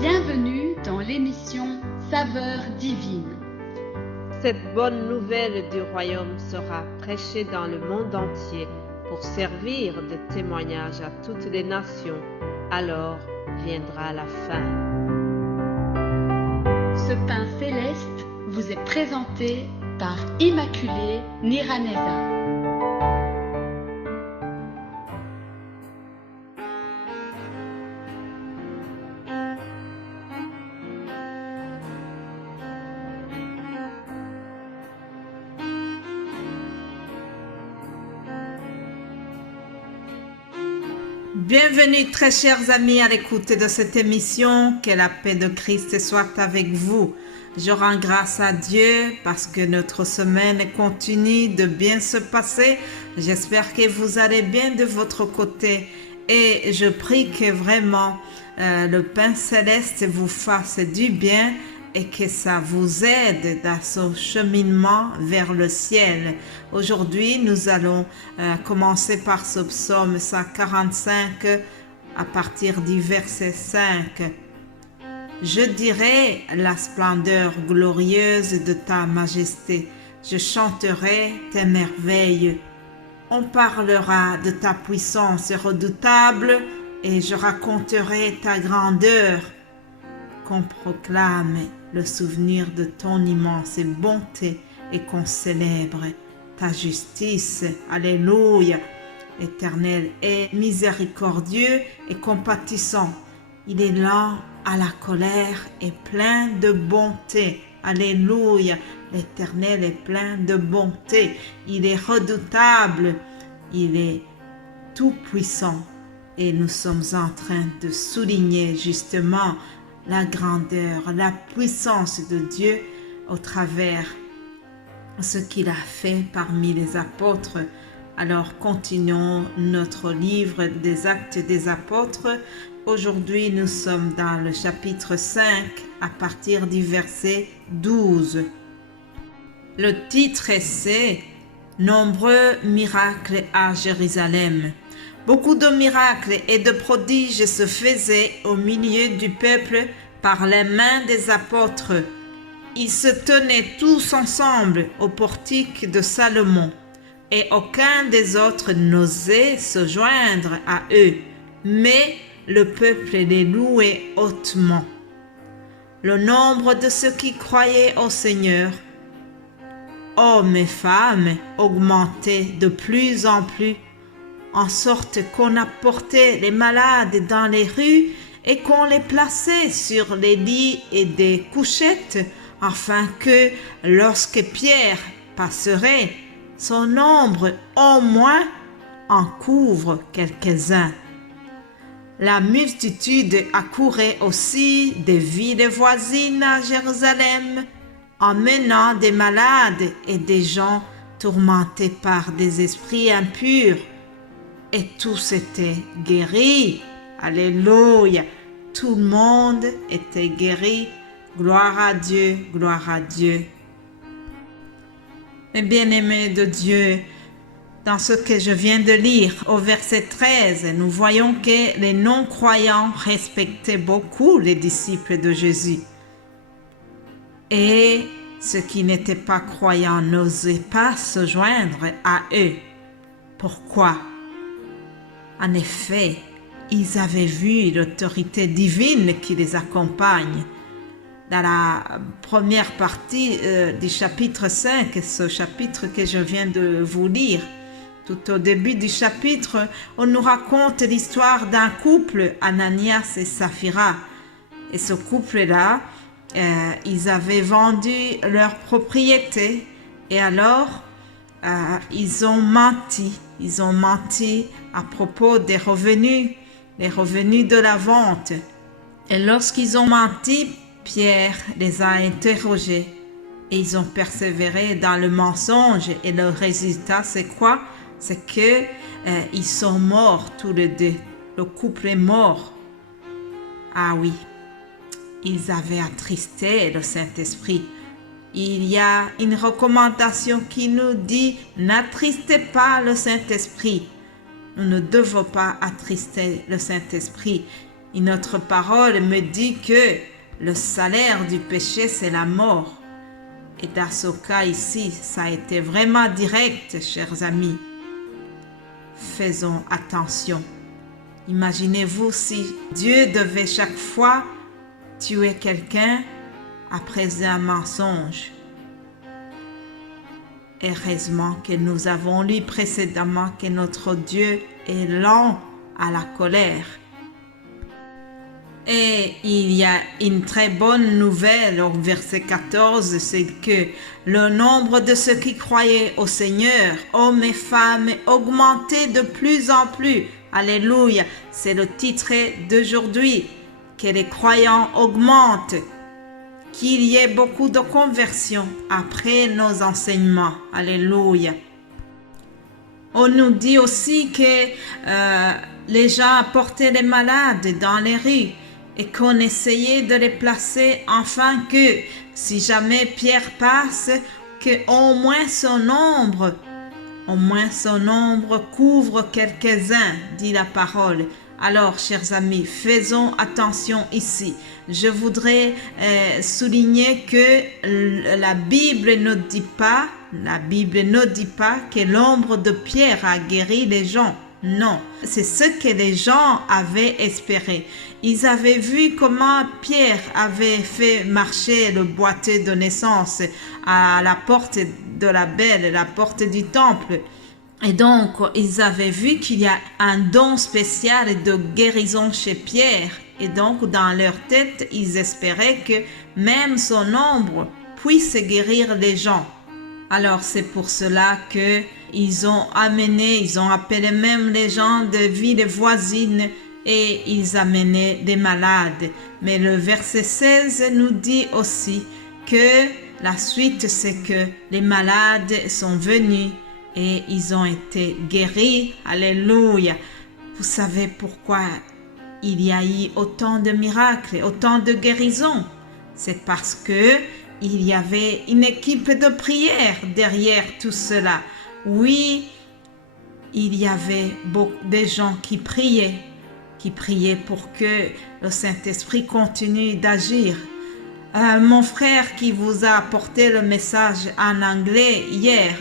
Bienvenue dans l'émission Saveurs divines. Cette bonne nouvelle du royaume sera prêchée dans le monde entier pour servir de témoignage à toutes les nations. Alors viendra la fin. Ce pain céleste vous est présenté par Immaculée Niraneza. Bienvenue très chers amis à l'écoute de cette émission, que la paix de Christ soit avec vous. Je rends grâce à Dieu parce que notre semaine continue de bien se passer. J'espère que vous allez bien de votre côté et je prie que vraiment le pain céleste vous fasse du bien et que ça vous aide dans ce cheminement vers le ciel. Aujourd'hui, nous allons commencer par ce psaume 145 à partir du verset 5. Je dirai la splendeur glorieuse de ta majesté. Je chanterai tes merveilles. On parlera de ta puissance redoutable et je raconterai ta grandeur. Qu'on proclame le souvenir de ton immense bonté et qu'on célèbre ta justice. Alléluia. L'Éternel est miséricordieux et compatissant. Il est lent à la colère et plein de bonté. Alléluia. L'Éternel est plein de bonté. Il est redoutable. Il est tout puissant. Et nous sommes en train de souligner justement la grandeur, la puissance de Dieu au travers de ce qu'il a fait parmi les apôtres. Alors continuons notre livre des Actes des Apôtres. Aujourd'hui, nous sommes dans le chapitre 5 à partir du verset 12. Le titre c'est « Nombreux miracles à Jérusalem ». Beaucoup de miracles et de prodiges se faisaient au milieu du peuple par les mains des apôtres. Ils se tenaient tous ensemble au portique de Salomon, et aucun des autres n'osait se joindre à eux, mais le peuple les louait hautement. Le nombre de ceux qui croyaient au Seigneur, hommes et femmes, augmentait de plus en plus, en sorte qu'on apportait les malades dans les rues et qu'on les plaçait sur les lits et des couchettes, afin que, lorsque Pierre passerait, son ombre au moins en couvre quelques-uns. La multitude accourait aussi des villes voisines à Jérusalem, emmenant des malades et des gens tourmentés par des esprits impurs. Et tous étaient guéris. Alléluia. Tout le monde était guéri. Gloire à Dieu, gloire à Dieu. Mes bien-aimés de Dieu, dans ce que je viens de lire au verset 13, nous voyons que les non-croyants respectaient beaucoup les disciples de Jésus. Et ceux qui n'étaient pas croyants n'osaient pas se joindre à eux. Pourquoi? En effet, ils avaient vu l'autorité divine qui les accompagne. Dans la première partie du chapitre 5, ce chapitre que je viens de vous lire, tout au début du chapitre, on nous raconte l'histoire d'un couple, Ananias et Saphira. Et ce couple-là, ils avaient vendu leur propriété et alors ils ont menti. Ils ont menti à propos des revenus, les revenus de la vente. Et lorsqu'ils ont menti, Pierre les a interrogés et ils ont persévéré dans le mensonge. Et le résultat, c'est quoi? C'est que ils sont morts tous les deux. Le couple est mort. Ah oui, ils avaient attristé le Saint-Esprit. Il y a une recommandation qui nous dit « N'attristez pas le Saint-Esprit ». Nous ne devons pas attrister le Saint-Esprit. Et notre parole me dit que le salaire du péché, c'est la mort. Et dans ce cas ici, ça a été vraiment direct, chers amis. Faisons attention. Imaginez-vous si Dieu devait chaque fois tuer quelqu'un après un mensonge. Heureusement que nous avons lu précédemment que notre Dieu est lent à la colère. Et il y a une très bonne nouvelle au verset 14, c'est que le nombre de ceux qui croyaient au Seigneur, hommes et femmes, augmentait de plus en plus. Alléluia, c'est le titre d'aujourd'hui, que les croyants augmentent, qu'il y ait beaucoup de conversions après nos enseignements. Alléluia. On nous dit aussi que les gens apportaient les malades dans les rues et qu'on essayait de les placer afin que, si jamais Pierre passe, qu'au moins son ombre couvre quelques-uns, dit la parole. Alors, chers amis, faisons attention ici. Je voudrais souligner que la Bible ne dit pas que l'ombre de Pierre a guéri les gens. Non, c'est ce que les gens avaient espéré. Ils avaient vu comment Pierre avait fait marcher le boiteux de naissance à la porte de la belle, la porte du temple. Et donc, ils avaient vu qu'il y a un don spécial de guérison chez Pierre. Et donc, dans leur tête, ils espéraient que même son ombre puisse guérir les gens. Alors, c'est pour cela que ils ont appelé même les gens de villes voisines et ils amenaient des malades. Mais le verset 16 nous dit aussi que la suite, c'est que les malades sont venus et ils ont été guéris. Alléluia. Vous savez pourquoi il y a eu autant de miracles, autant de guérisons? C'est parce que il y avait une équipe de prière derrière tout cela. Oui, il y avait beaucoup de gens qui priaient pour que le Saint-Esprit continue d'agir. Mon frère qui vous a apporté le message en anglais hier,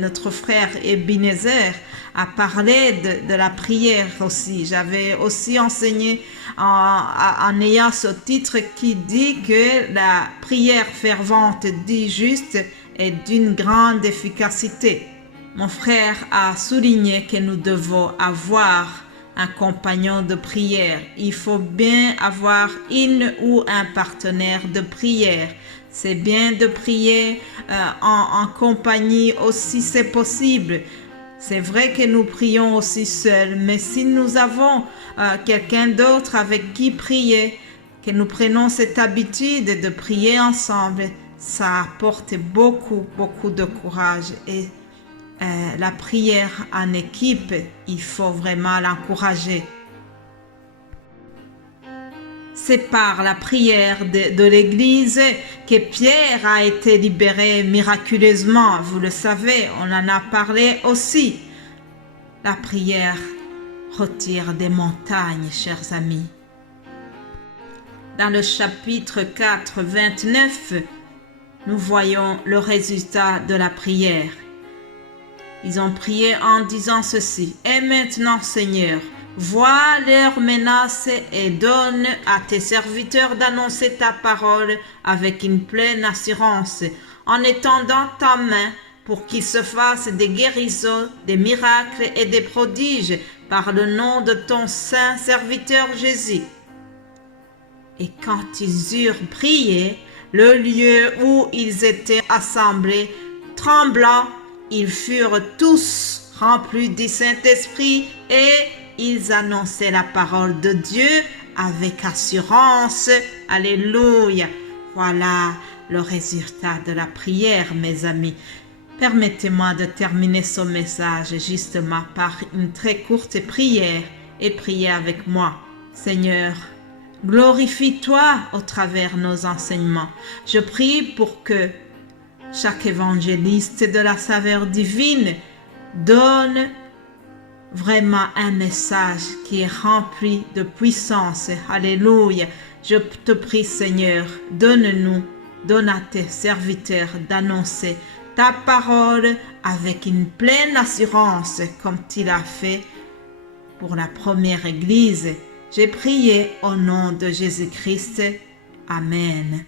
notre frère Ebenezer, a parlé de la prière aussi. J'avais aussi enseigné en ayant ce titre qui dit que la prière fervente du juste est d'une grande efficacité. Mon frère a souligné que nous devons avoir un compagnon de prière. Il faut bien avoir une ou un partenaire de prière. C'est bien de prier en compagnie aussi, c'est possible. C'est vrai que nous prions aussi seuls, mais si nous avons quelqu'un d'autre avec qui prier, que nous prenons cette habitude de prier ensemble, ça apporte beaucoup de courage. Et la prière en équipe, il faut vraiment l'encourager. C'est par la prière de l'Église que Pierre a été libéré miraculeusement. Vous le savez, on en a parlé aussi. La prière retire des montagnes, chers amis. Dans le chapitre 4, 29, nous voyons le résultat de la prière. Ils ont prié en disant ceci: « Et maintenant, Seigneur, vois leurs menaces et donne à tes serviteurs d'annoncer ta parole avec une pleine assurance, en étendant ta main pour qu'ils se fassent des guérisons, des miracles et des prodiges par le nom de ton saint serviteur Jésus. » Et quand ils eurent prié, le lieu où ils étaient assemblés trembla. Ils furent tous remplis du Saint-Esprit et ils annonçaient la parole de Dieu avec assurance. Alléluia. Voilà le résultat de la prière, mes amis. Permettez-moi de terminer ce message justement par une très courte prière et priez avec moi. Seigneur, glorifie-toi au travers nos enseignements. Je prie pour que chaque évangéliste de la saveur divine donne vraiment un message qui est rempli de puissance. Alléluia. Je te prie, Seigneur, donne à tes serviteurs d'annoncer ta parole avec une pleine assurance comme tu l'as fait pour la première Église. J'ai prié au nom de Jésus-Christ. Amen.